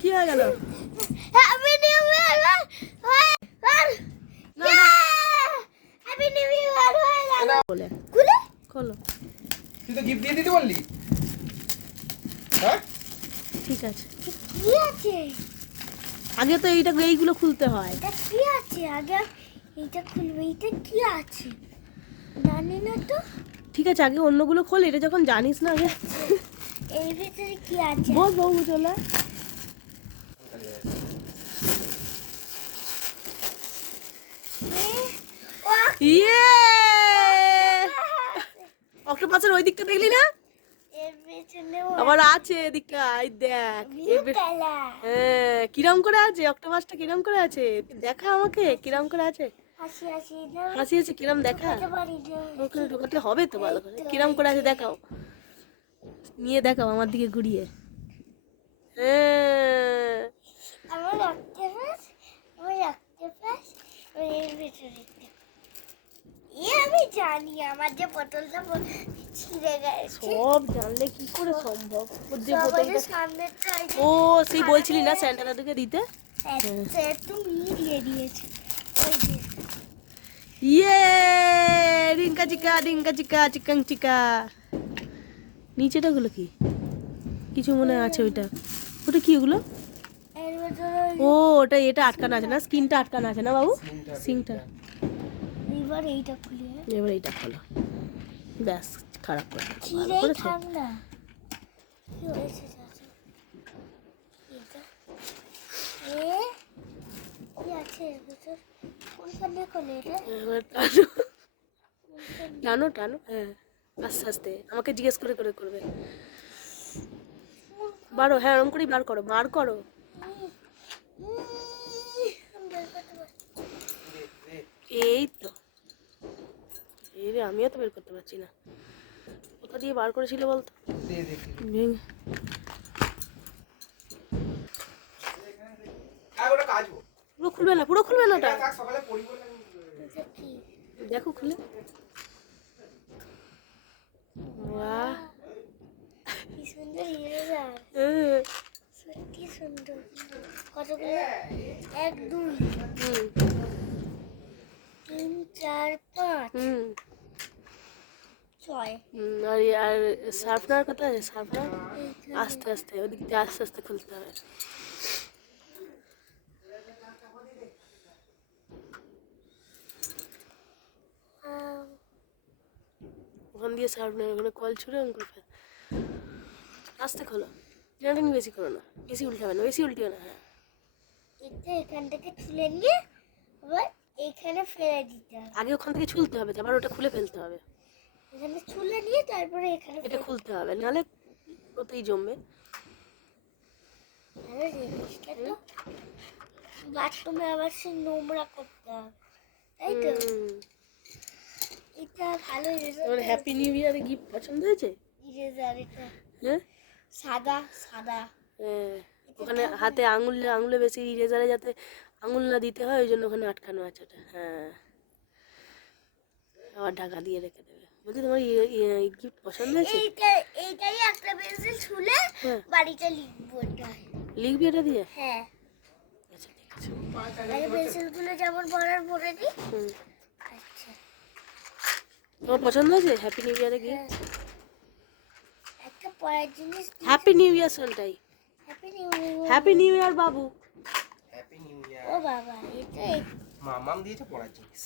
কি হয়ে গেল? Happy new year happy new year হয়ে গেল বলে খুলে খোলো। তুই তো গিফট দিয়ে দিতে বললি। হ্যাঁ? ঠিক আছে। কি আছে? আগে তো এইটা এইগুলো খুলতে হয়। এটা কি আছে? আগে এইটা খুলবে। এটা কি আছে? জানি না তো। ঠিক আছে আগে অন্যগুলো খোল। এটা যখন জানিস না আগে। এর ভিতরে কি আছে? বল বাবু চলে এ, ও, ইয়ে অক্টোপাসের ওই দিকটা দেখলি না? আবার আছে এদিকটা এই দেখ হ্যাঁ কিরম করে আছে? অক্টোপাসটা কিরম করে আছে? দেখা আমাকে কিরম করে আছে? হাসি আছে কিরম দেখা? ওখানে ঢোকাতে হবে তো ভালো করে। কিরম করে আছে দেখাও। নিয়ে দেখাও আমার দিকে ঘুরিয়ে। হ্যাঁ। আমার রাখতে পাস আমার রাখতে পাস এর ভিতরে। জানি আমার যে ব- ছিঁড়ে গেছে। সব জানলে কি করে সম্ভব? ওর যে ও সেই বলছিলি না স্যান্টা দাদুকে দিতে? তুমি দিয়ে দিয়েছে। ইয়ে ডিঙ্কা চিকা ডিঙ্কা চিকা চিকাং চিকা। নিচেটা গুলো কি? কিছু মনে আছে ওইটা। ওটা কি ওগুলো? ও ওটা এটা আটকানো আছে না? স্কিনটা আটকানো আছে না বাবু? সিংটা এবার এইটা খুলে এবার এইটা খোলো ব্যাস খারাপ করে ঠান্ডা কি হয়েছে টানো টানো হ্যাঁ আস্তে আস্তে আমাকে জিজ্ঞেস করে করে করবে বারো হ্যাঁ ওরকম করেই বার করো বার করো। এই তো রে আমিও তো বের করতে পারছি না। কোথা দিয়ে বার করেছিল বলতো? ভেঙে। হ্যাঁ ওটা কাজবো পুরো খুলবে না পুরো খুলবে না ওটা। থাক সকালে পরিবার এটা কি দেখো খুলে। বাহ। কি সুন্দর হ্যাঁ। সত্যি সুন্দর। কতগুলো? এক দুই। তিন চার পাঁচ। হুম। ছয় আর ইয়ে- আর সার্ফনার কথা আছে সার্ফনার আস্তে আস্তে ওদিক দিয়ে আস্তে আস্তে খুলতে হবে। ওখান দিয়ে সার্ফনার ওখানে কল ছুড়ে ওখানে আস্তে খোলো। টানাটানি বেশি করো না বেশি উল্টাবে না বেশি উল্টিও না হ্যাঁ। এটা এখান থেকে তুলে নিয়ে আবার এখানে ফেলে দিতে হবে। আগে ওখান থেকে ছুলতে হবে আবার ওটা খুলে ফেলতে হবে। এখানে তুলে নিয়ে তারপরে এখানে এটা খুলতে হবে নাহলে ওতেই জমবে। আরে জিনিসটা তো বাথরুমে আবার সে নোংরা করতে হবে তাই তো? এটা ভালো তোমার হ্যাপি নিউ ইয়ারে গিফট পছন্দ হয়েছে? ইরেজার এটা। হ্যাঁ? সাদা সাদা। হ্যাঁ, ওখানে হাতে আঙুলে আঙুলে বেশি ইরেজারে যাতে আঙুল না দিতে হয় ওই জন্য ওখানে আটকানো আছে ওটা। হ্যাঁ। আবার ঢাকা দিয়ে রেখে দেবে। বলছি তোমার গিফট পছন্দ হয়েছে? এইটা এইটাই একটা পেন্সিল ছুলে হ্যাঁ। বাড়িতে লিখব এটা লিখবি এটা দিয়ে? হ্যাঁ। আচ্ছা ঠিক আছে। আগে পেন্সিলগুলো যেমন পড়ার পড়ে দিই। আচ্ছা। তোমার পছন্দ হয়েছে? হ্যাপি নিউ ইয়ারে গিফট। একটা পড়ার জিনিস happy new year সনটাই। Happy new year happy new year বাবু। হ্যাপি নিউ ইয়ার ও বাবা এটা মামাম দিয়েছে পড়ার জিনিস।